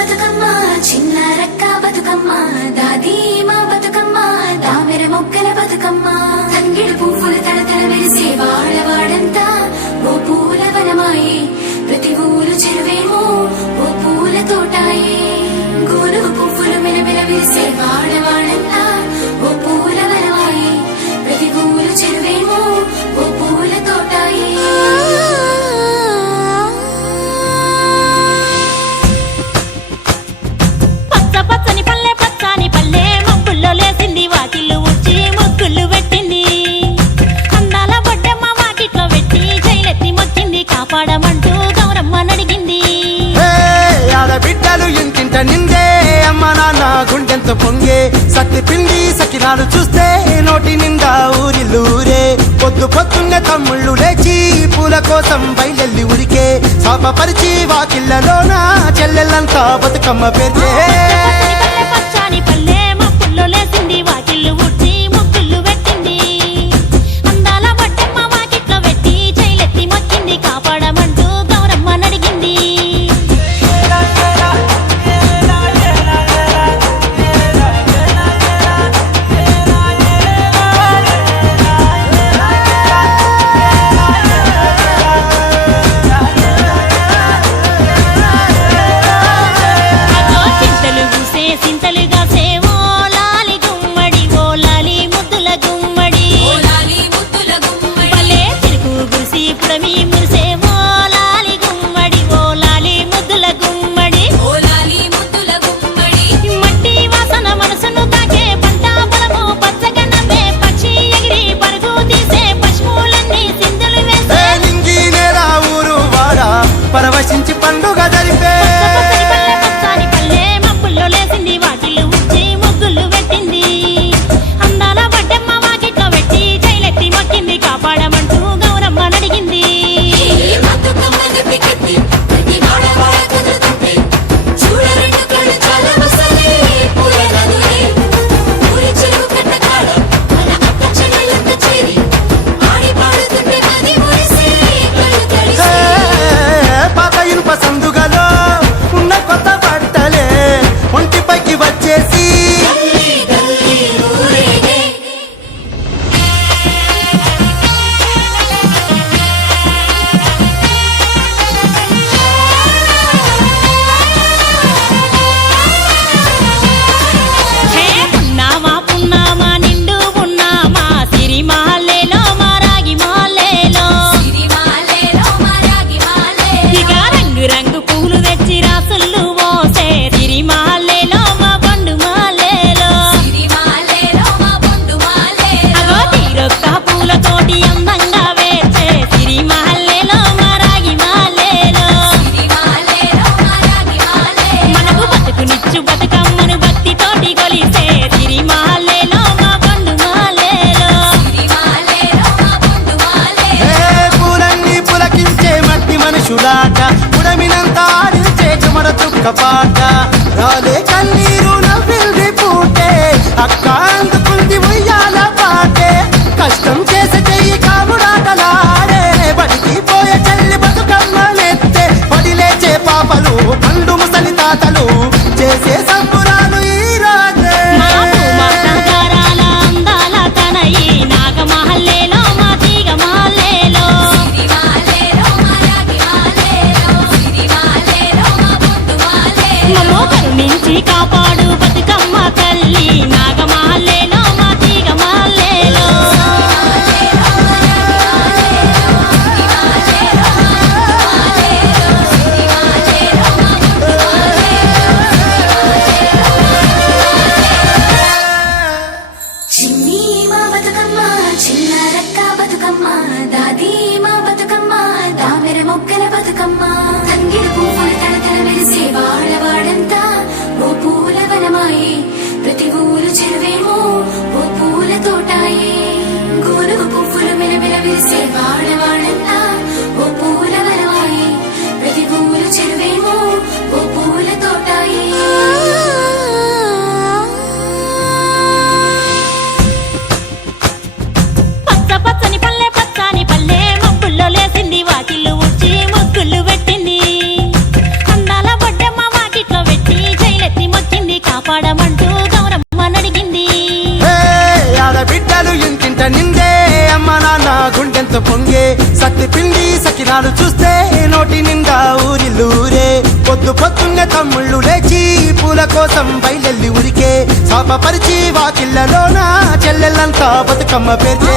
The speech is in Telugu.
బతుకమ్మ చిన్న రక్క బతుకమ్మ దాది మా బతుకమ్మ దామెర మొగ్గల బతుకమ్మ తంగిడు పువ్వులు తడతడ మెరిసే వాడవాడంతా ఓ పూల వనమాయే ప్రతి ఊరు చెరువేమో ఓ పూల తోటాయే గోనుగు పువ్వులు మెలమెల మెరిసే వాడవాడంతా ఓ పూల వనమాయే ప్రతి ఊరు చెరువేమో ఓ పూల తోటాయే పచ్చని పల్లె పచ్చని పల్లె మబ్బుల్లో లేసింది వాకిళ్ళు ఉచ్చి ముగ్గులు పెట్టింది అందాల బొడ్డమ్మ వాకిట్లో పెట్టి జైలెత్తి మొక్కింది కాపాడమంటూ గౌరమ్మ నడిగింది ఆడబిడ్డలు ఇంటింట నిందే అమ్మ నాన్న గుండెంత పొంగే సత్తి పిండి సకినాలు చూస్తే నోటి నిండా ఊరిల్లూరే పొద్దు పొద్దున్నే తమ్ముళ్ళు లేచి పూల కోసం బయలెల్లి ఉరికే శాపపరిచి వాకిళ్ళలోన చెల్లెళ్ళంతా బతుకమ్మ పేర్చే పచ్చని పల్లె మబ్బుల్లో లేసింది వాకిళ్ళు ఉచ్చి ముగ్గులు పెట్టింది అందాల బొడ్డమ్మ వాకిట్లో పెట్టి జైలెత్తి మొక్కింది కాపాడమంటూ గౌరమ్మ నడిగింది సింతలుగా సేవో లాలి గుమ్మడి ఓ లాలి ముద్దుల గుమ్మడి పల్లె తిరుగు గుసి పుడమి మురిసేవో లాలి గుమ్మడి ఓ లాలి ముద్దుల గుమ్మడి మట్టి వాసన మనసును తాకే పంట పొలము పచ్చగా నవ్వే పక్షి ఎగిరి పరుగు తీసే పశువులన్నీ సింధులు వేసే నింగి నేల ఊరు వాడ పరవశించి పండుగ జరిపే పచ్చని పల్లె మబ్బుల్లో లేసింది వాకిళ్ళు ఉచ్చి ముగ్గులు పెట్టింది అందాల బొడ్డమ్మ వాకిట్లో పెట్టి జైలెత్తి మొక్కింది కాపాడమంటూ గౌరమ్మ నడిగింది పాత ఇనుప సందుగలో ఉన్న కొత్త బట్టలే ఒంటిపైకి వచ్చేసి హే పున్నామా పున్నామా నిండు పున్నామా సిరిమాలేలో మా రాగి మాలేలో ఇక రంగు రంగు పూలు తెచ్చి రాసులు మోసే సిరిమాలేలో మా బండు మాలేలో అగో తీరొక్క పూలతోటి అందంగా వేచే సిరిమాలేలో మా రాగి మాలేలో మనకు బతుకునిచ్చు బతుకమ్మను భక్తితోటి కొలిసే సిరిమాలేలో మా బండు మాలేలో పూలన్నీ పులకించే మట్టి మనుషులాట పుడమినంతా ఆడించే చెమడ చుక్క పాట రాలే కన్నీరు నవ్విల్ది పూటే అక్క అందుకుంది ఉయ్యాల పాటే కష్టం చేసే చెయ్యి కాముడాటలాడే బడికి పోయే చెల్లి బతుకమ్మనెత్తే పడిలేచే పాపలు పండు ముసలి తాతలు చేసే సంబురాలు ఈ రాజే మా భూమాతాగారాల అందాల తనయి నాగమహల్లేలో మా తీగ మాలేలో మమ్మో కరుణించి కాపాడు బతుకమ్మ తల్లి నాగమహల్లేలో మా తీగ మాలేలో చిన్ని మా బతుకమ్మ చిన్న రక్క బతుకమ్మ దాది మా బతుకమ్మ దామెర మొగ్గల బతుకమ్మ తంగిడు పువ్వులు తడతడ మెరిసే వాడవాడంతా ఓ పూల సత్తి పిండి సకినాలు చూస్తే నోటి నిండా ఊరిల్లూరే పొద్దు పొద్దున్నే తమ్ముళ్ళు లేచి పూల కోసం బయలెల్లి ఉరికే శాపపరిచి వాకిళ్ళలోన చెల్లెళ్ళంతా బతుకమ్మ పేర్చే